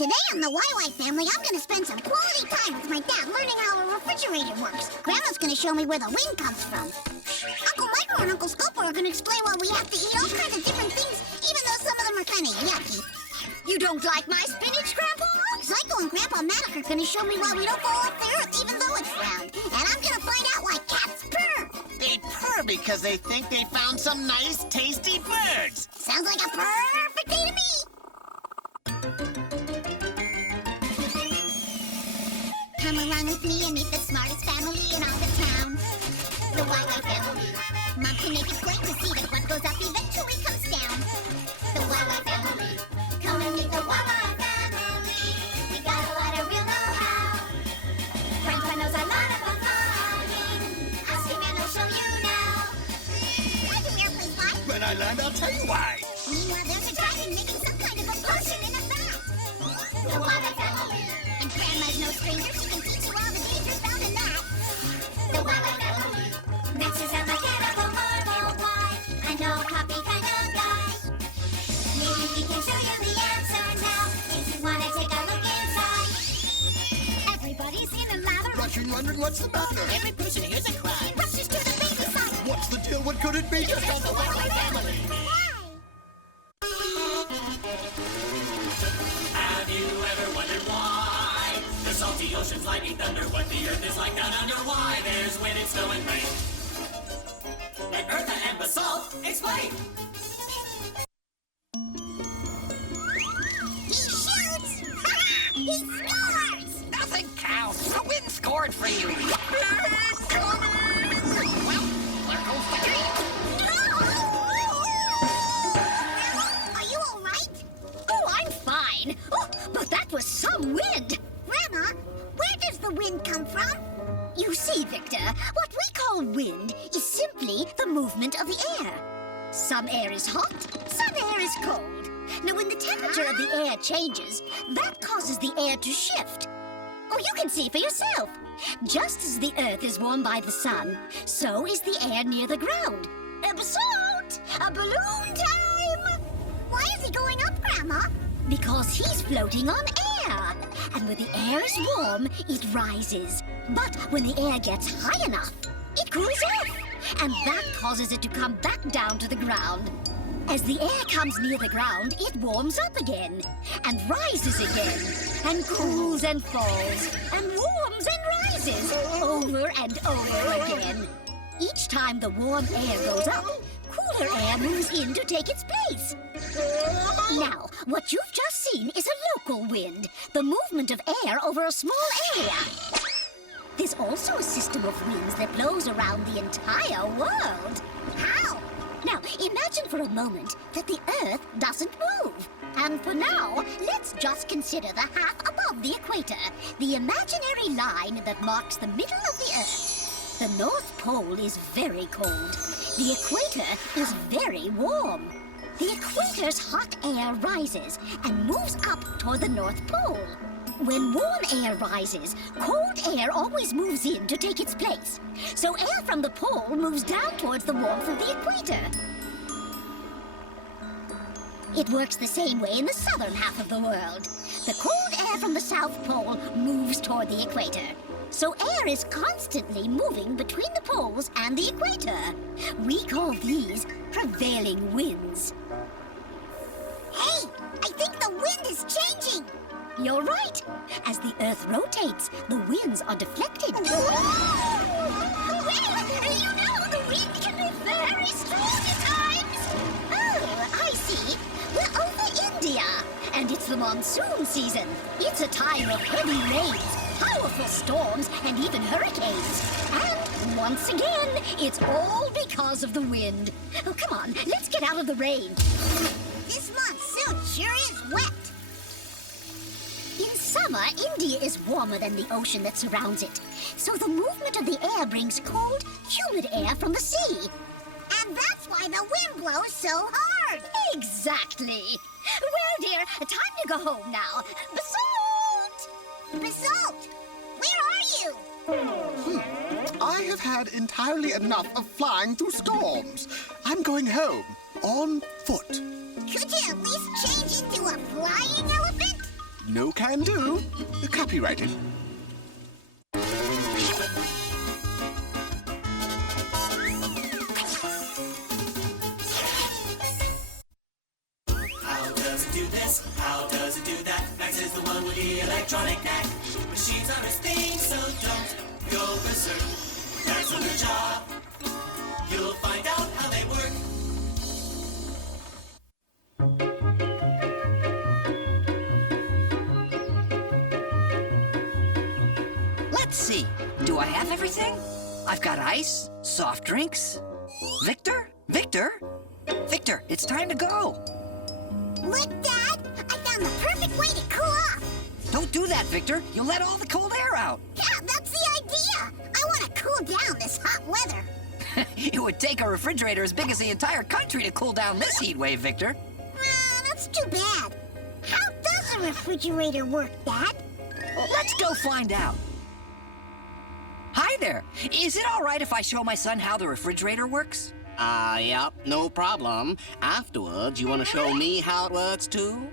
Today on the YY family, I'm gonna spend some quality time with my dad learning how a refrigerator works. Grandma's gonna show me where the wind comes from. Uncle Michael and Uncle Scopo are gonna explain why we have to eat all kinds of different things, even though some of them are kind of yucky. You don't like my spinach, Grandpa? Zyko and Grandpa Matic are gonna show me why we don't fall off the earth even though it's round. And I'm gonna find out why cats purr. They purr because they think they found some nice, tasty birds. Sounds like a perfect day to me. Come along with me and meet the smartest family in all the town. The YY family. Mom can make it plain to see that what goes up eventually comes down. The YY family. Come and meet the YY family. We got a lot of real know-how. Grandpa knows a lot about farming. Ask him and he'll show you now. Why do airplanes fly? When I land, I'll tell you why. Meanwhile, there's a dragon making some kind of a potion in a vat. The YY family. And Grandma's no stranger. She can teach you all the dangers found in that. The YY family. This is a mechanical marvel. Why? I know a copy kind of guy. Maybe we can show you the answer now. If you want to take a look inside. Everybody's in a lather. Rushing, wondering what's the matter. Every person here's a cry. Rushes to the baby side. What's the deal? What could it be? Just Because the YY family. Have you ever wondered why the salty ocean's lightning thunder, what the earth is like down under? Why there's wind and snow and rain? Let Eartha and Basalt explain. He shoots! He scores! Nothing counts. The wind scored for you. Are you all right? Oh, I'm fine. Oh, but that was some wind. Grandma, where does the wind come from? You see, Victor, what we call wind is simply the movement of the air. Some air is hot, some air is cold. Now, when the temperature of the air changes, that causes the air to shift. Oh, you can see for yourself. Just as the earth is warmed by the sun, so is the air near the ground. Basalt! A balloon time! Why is he going up, Grandma? Because he's floating on air. And when the air is warm, it rises. But when the air gets high enough, it cools off. And that causes it to come back down to the ground. As the air comes near the ground, it warms up again, and rises again, and cools and falls, and warms and rises, over and over again. Each time the warm air goes up, cooler air moves in to take its place. Now, what you've just seen is a local wind, the movement of air over a small area. There's also a system of winds that blows around the entire world. How? Now, imagine for a moment that the Earth doesn't move. And for now, let's just consider the half above the equator, the imaginary line that marks the middle of the Earth. The North Pole is very cold. The equator is very warm. The equator's hot air rises and moves up toward the North Pole. When warm air rises, cold air always moves in to take its place. So air from the pole moves down towards the warmth of the equator. It works the same way in the southern half of the world. The cold air from the South Pole moves toward the equator. So air is constantly moving between the poles and the equator. We call these prevailing winds. Hey, I think the wind is changing. You're right. As the Earth rotates, the winds are deflected. Well, you know, the wind can be very strong at times. Oh, I see. We're over India, and it's the monsoon season. It's a time of heavy rains, powerful storms, and even hurricanes. And once again, it's all because of the wind. Oh, come on, let's get out of the rain. This monsoon sure is wet. In summer, India is warmer than the ocean that surrounds it. So the movement of the air brings cold, humid air from the sea. And that's why the wind blows so hard. Exactly. Well, dear, time to go home now. Basalt! Basalt, where are you? I have had entirely enough of flying through storms. I'm going home on foot. Could you at least change into a flying elephant? No can do. Copyrighted. How does it do this? How does it do that? Max is the one with the electronic knack. Machines are his thing, so don't go berserk. Max on the job. You'll find out how they work. Let's see. Do I have everything? I've got ice, soft drinks. Victor? Victor? Victor, it's time to go. Look, Dad! I found the perfect way to cool off! Don't do that, Victor. You'll let all the cold air out. Yeah, that's the idea! I want to cool down this hot weather. It would take a refrigerator as big as the entire country to cool down this heat wave, Victor. That's too bad. How does a refrigerator work, Dad? Well, let's go find out. Hi there. Is it all right if I show my son how the refrigerator works? Yep, no problem. Afterwards, you want to show me how it works, too?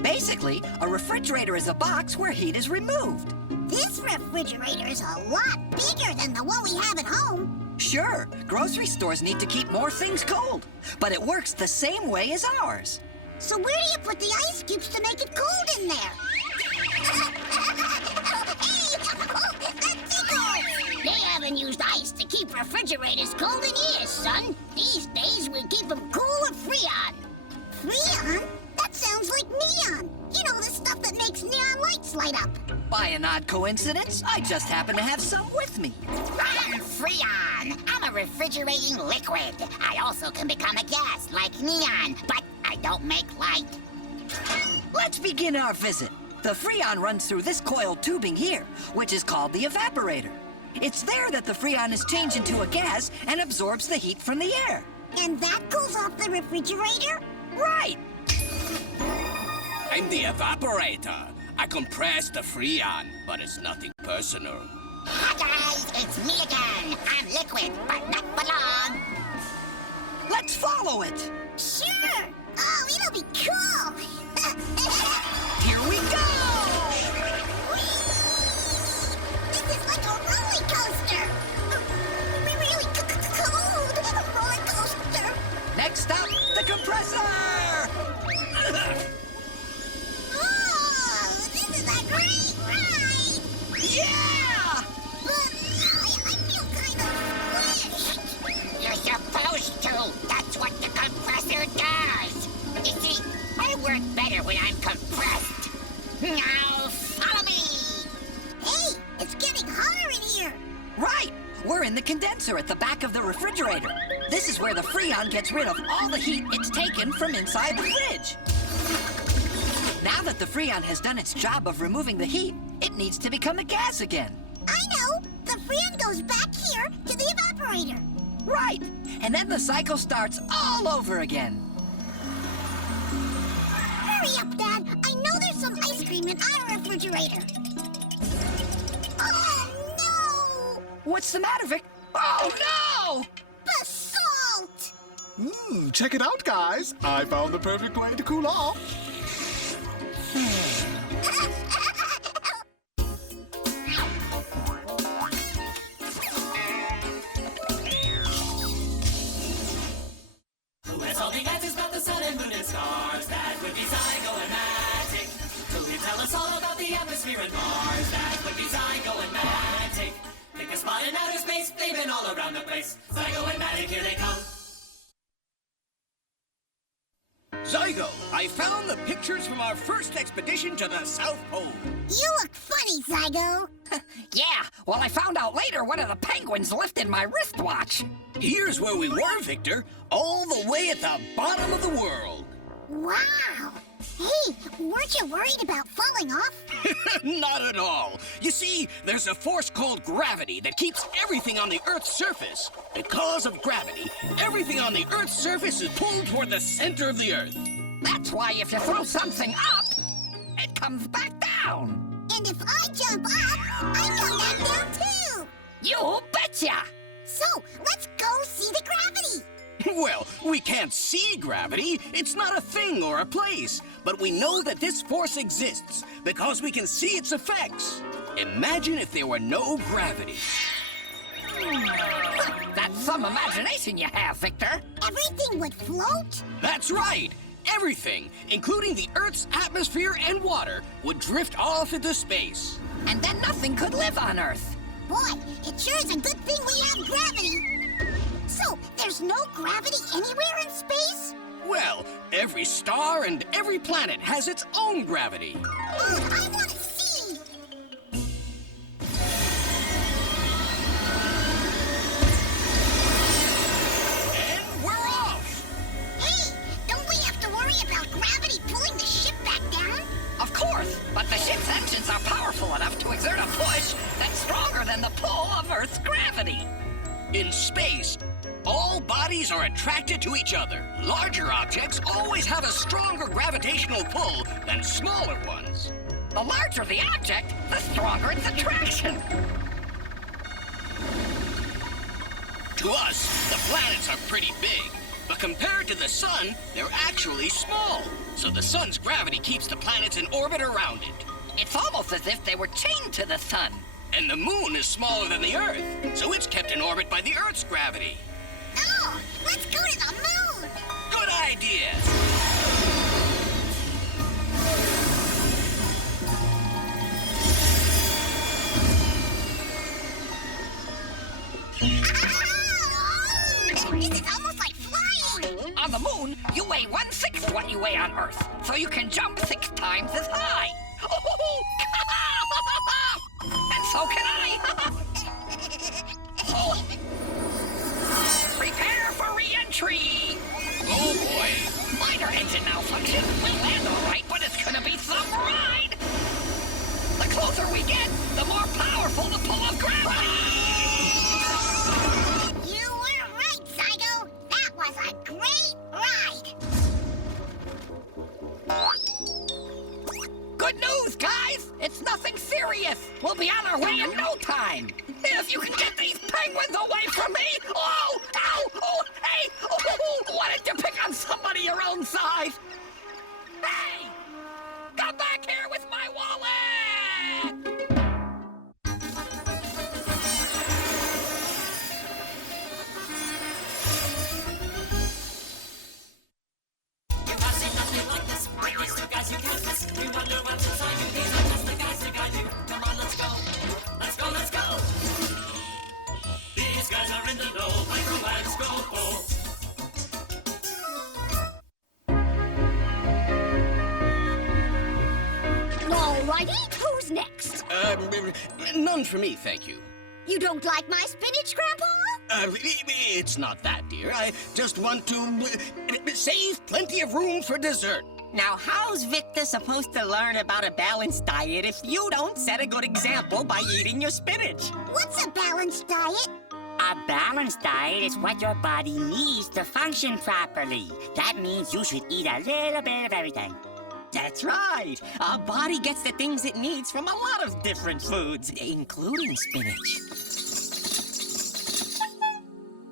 Basically, a refrigerator is a box where heat is removed. This refrigerator is a lot bigger than the one we have at home. Sure, grocery stores need to keep more things cold, but it works the same way as ours. So where do you put the ice cubes to make it cold in there? They haven't used ice to keep refrigerators cold in years, son. These days we keep them cool with Freon. Freon? That sounds like neon. You know, the stuff that makes neon lights light up. By an odd coincidence, I just happen to have some with me. I'm Freon. I'm a refrigerating liquid. I also can become a gas like neon, but I don't make light. Let's begin our visit. The Freon runs through this coiled tubing here, which is called the evaporator. It's there that the Freon is changed into a gas and absorbs the heat from the air. And that cools off the refrigerator? Right! I'm the evaporator. I compress the Freon, but it's nothing personal. Hi guys, it's me again. I'm liquid, but not for long. Let's follow it! Sure. Oh, it'll be cool. Here we go! This is like a roller coaster. Really cold roller coaster. Next up, the compressor! Oh, this is a great ride. Yeah! But I feel kind of squished. You're supposed to. That's what the compressor does. You see, I work better when I'm compressed. Now follow me. Hey, it's getting hotter in here. Right! We're in the condenser at the back of the refrigerator. This is where the Freon gets rid of all the heat it's taken from inside the fridge. Now that the Freon has done its job of removing the heat, it needs to become a gas again. I know. The Freon goes back here to the evaporator. Right! And then the cycle starts all over again. Hurry up, Dad. I know there's some ice cream in our refrigerator. Oh, no! What's the matter, Vic? Oh, no! The salt! Check it out, guys. I found the perfect way to cool off. Who has all the answers about the sun and moon and stars? That would be Zygo and Matic. Who can tell us all about the atmosphere and Mars? That would be Zygo and Matic. Pick a spot in outer space, they've been all around the place. Zygo and Matic, here they come. Zygo, I found the pictures from our first expedition to the South Pole. You look funny, Zygo. Yeah, well, I found out later one of the penguins lifted my wristwatch. Here's where we were, Victor, all the way at the bottom of the world. Wow. Hey, weren't you worried about falling off? Not at all. You see, there's a force called gravity that keeps everything on the Earth's surface. Because of gravity, everything on the Earth's surface is pulled toward the center of the Earth. That's why if you throw something up, it comes back down. And if I jump up, I come back down too. You betcha! So, let's go see the gravity. Well, we can't see gravity. It's not a thing or a place. but we know that this force exists because we can see its effects. Imagine if there were no gravity. That's some imagination you have, Victor. Everything would float? That's right. Everything, including the Earth's atmosphere and water, would drift off into space. And then nothing could live on Earth. Boy, it sure is a good thing we have gravity. So, there's no gravity anywhere in space? Well, every star and every planet has its own gravity. Oh, I want to see! And we're off! Hey, don't we have to worry about gravity pulling the ship back down? Of course, but the ship's engines are powerful enough to exert a push that's stronger than the pull of Earth's gravity. In space, all bodies are attracted to each other. Larger objects always have a stronger gravitational pull than smaller ones. The larger the object, the stronger its attraction. To us, the planets are pretty big, but compared to the sun, they're actually small. So the sun's gravity keeps the planets in orbit around it. It's almost as if they were chained to the sun. And the moon is smaller than the Earth, so it's kept in orbit by the Earth's gravity. Oh, let's go to the moon! Good idea! This is almost like flying! On the moon, you weigh 1/6 what you weigh on Earth, so you can jump 6 times as high. And so can I. Prepare for re-entry. Oh boy! Minor engine malfunction. We'll land all right, but it's gonna be some ride. The closer we get, the more powerful the pull of gravity. You were right, Zygo. That was a great ride. Good news, guys! It's nothing serious! We'll be on our way in no time! If you can get these penguins away from me! Oh! Ow! Oh! Hey! Oh! Why didn't you pick on somebody your own size? Hey! Come back here with my wallet! You have seen nothing like this. With these two guys you can't miss. You wonder what's inside you. These are just the guys think I do. Come on, let's go. Let's go, let's go. These guys are in the know. Micro and Scopo. Alrighty, who's next? None for me, thank you. You don't like my spinach, Grandpa? It's not that, dear. I just want to save plenty of room for dessert. Now, how's Victor supposed to learn about a balanced diet if you don't set a good example by eating your spinach? What's a balanced diet? A balanced diet is what your body needs to function properly. That means you should eat a little bit of everything. That's right. Our body gets the things it needs from a lot of different foods, including spinach.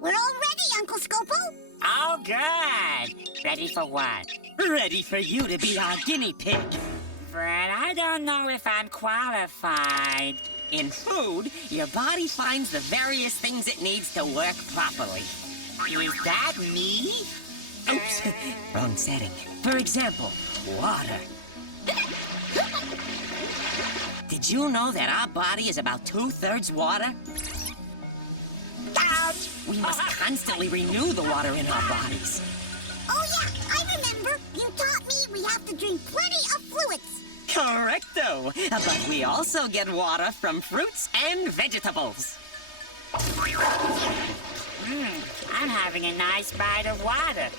We're all ready, Uncle Scopo. Oh, good. Ready for what? Ready for you to be our guinea pig. Fred, I don't know if I'm qualified. In food, your body finds the various things it needs to work properly. Is that me? Oops, wrong setting. For example, water. Did you know that our body is about 2/3 water? Ouch! We must constantly renew the water in our bodies. Oh, yeah, I remember. You taught me we have to drink plenty of fluids. Correcto. But we also get water from fruits and vegetables. I'm having a nice bite of water.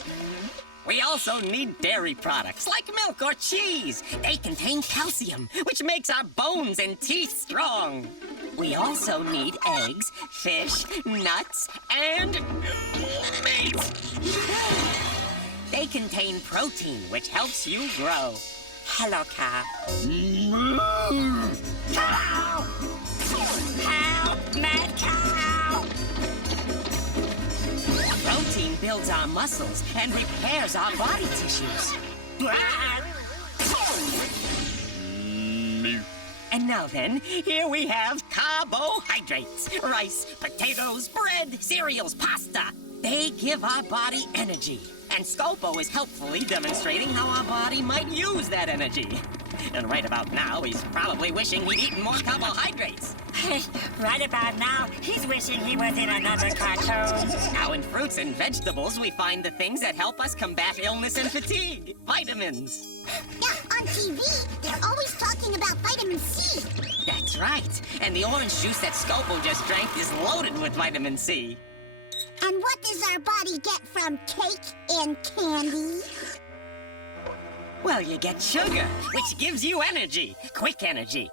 We also need dairy products like milk or cheese. They contain calcium, which makes our bones and teeth strong. We also need eggs, fish, nuts, and meat. They contain protein, which helps you grow. Hello, cow. Cow! Help, mad cow! Protein builds our muscles and repairs our body tissues. me. And now then, here we have carbohydrates. Rice, potatoes, bread, cereals, pasta. They give our body energy. And Scopo is helpfully demonstrating how our body might use that energy. And right about now, he's probably wishing he'd eaten more carbohydrates. Right about now, he's wishing he was in another cartoon. Now, in fruits and vegetables, we find the things that help us combat illness and fatigue. Vitamins. Yeah, on TV, they're always talking about vitamin C. That's right. And the orange juice that Scopo just drank is loaded with vitamin C. And what does our body get from cake and candy? Well, you get sugar, which gives you energy. Quick energy.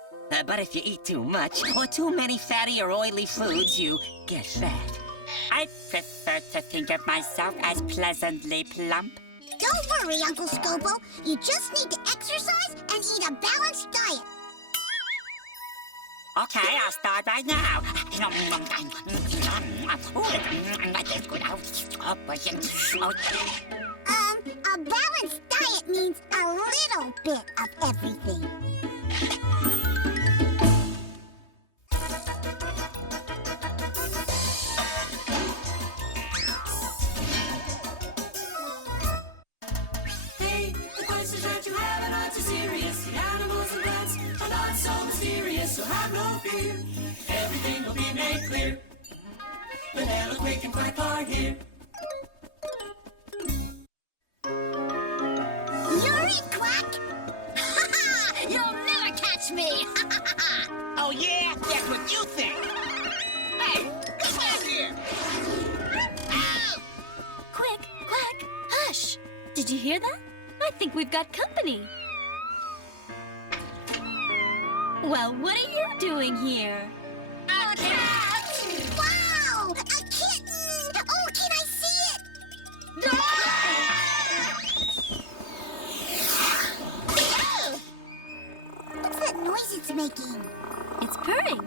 But if you eat too much or too many fatty or oily foods, you get fat. I prefer to think of myself as pleasantly plump. Don't worry, Uncle Scopo. You just need to exercise and eat a balanced diet. Okay, I'll start right now. A balanced diet means a little bit of everything. Hey, the questions that you have are not too serious. The animals and plants are not so mysterious, so have no fear. Everything will be made clear. Vanilla, Quick, and Quack are here. You're it, Quack! You'll never catch me! Oh, yeah? That's what you think. Hey, come back here. Ow! Quick, Quack, hush! Did you hear that? I think we've got company. Well, what are you doing here? A cat! Wow! A kitten! Oh, can I see it? What's that noise it's making? It's purring.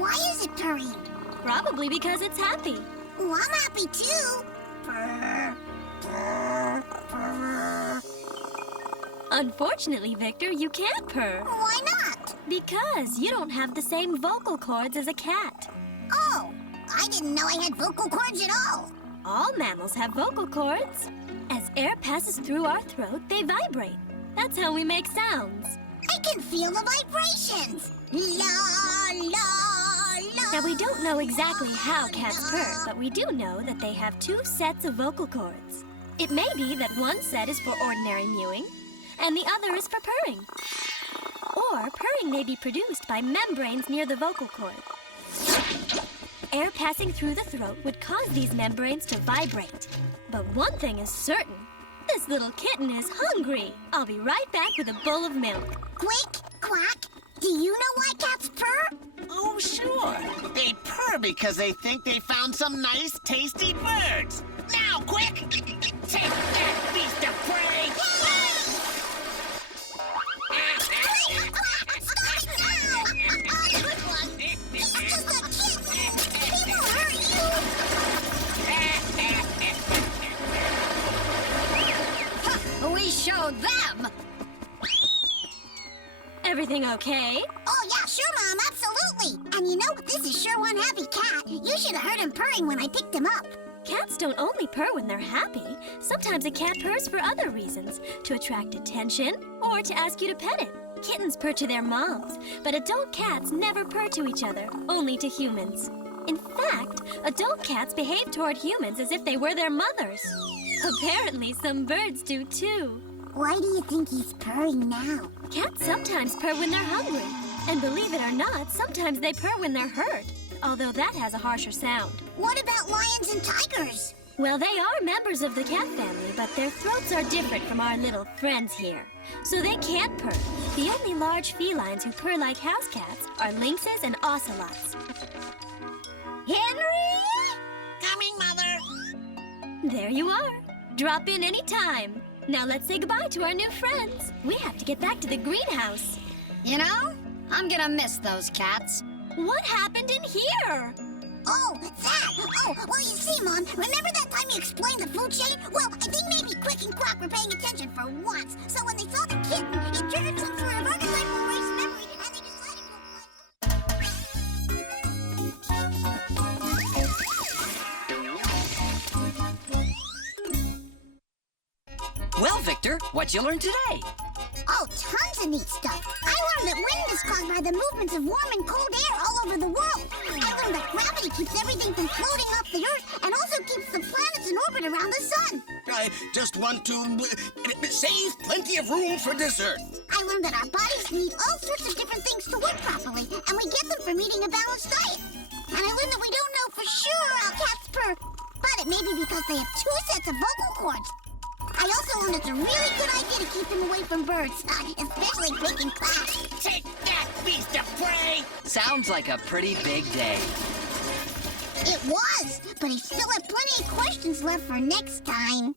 Why is it purring? Probably because it's happy. Oh, I'm happy too. Purr, purr, purr. Unfortunately, Victor, you can't purr. Why not? Because you don't have the same vocal cords as a cat. Oh, I didn't know I had vocal cords at all. All mammals have vocal cords. As air passes through our throat, they vibrate. That's how we make sounds. I can feel the vibrations. La, la, la. Now, we don't know exactly how cats purr, but we do know that they have two sets of vocal cords. It may be that one set is for ordinary mewing, and the other is for purring. Or purring may be produced by membranes near the vocal cord. Air passing through the throat would cause these membranes to vibrate. But one thing is certain. This little kitten is hungry. I'll be right back with a bowl of milk. Quick, Quack, do you know why cats purr? Oh, sure. They purr because they think they found some nice, tasty birds. Now, Quick! Take that, beast of prey! Stop it now! Good one. It's just a kitten. He won't hurt you. We showed them! Everything okay? Oh, yeah, sure, Mom, absolutely. And you know, this is sure one happy cat. You should have heard him purring when I picked him up. Cats don't only purr when they're happy. Sometimes a cat purrs for other reasons, to attract attention or to ask you to pet it. Kittens purr to their moms, but adult cats never purr to each other, only to humans. In fact, adult cats behave toward humans as if they were their mothers. Apparently, some birds do too. Why do you think he's purring now? Cats sometimes purr when they're hungry. And believe it or not, sometimes they purr when they're hurt, although that has a harsher sound. What about lions and tigers? Well, they are members of the cat family, but their throats are different from our little friends here. So they can't purr. The only large felines who purr like house cats are lynxes and ocelots. Henry! Coming, Mother! There you are. Drop in any time. Now let's say goodbye to our new friends. We have to get back to the greenhouse. You know, I'm gonna miss those cats. What happened in here? Oh, that! Oh, well, you see, Mom, remember that time you explained the food chain? Well, I think maybe Quick and Quack were paying attention for once. So when they saw the kitten, it triggered some sort of archetypal race memory, and Well, Victor, what'd you learn today? Oh, tons of neat stuff. I learned that wind is caused by the movements of warm and cold air all over the world. I learned that gravity keeps everything from floating off the Earth and also keeps the planets in orbit around the sun. I just want to save plenty of room for dessert. I learned that our bodies need all sorts of different things to work properly, and we get them from eating a balanced diet. And I learned that we don't know for sure how cats purr, but it may be because they have 2 sets of vocal cords. I also learned it's a really good idea to keep them away from birds, especially big and class. Take that, beast of prey! Sounds like a pretty big day. It was, but he still had plenty of questions left for next time.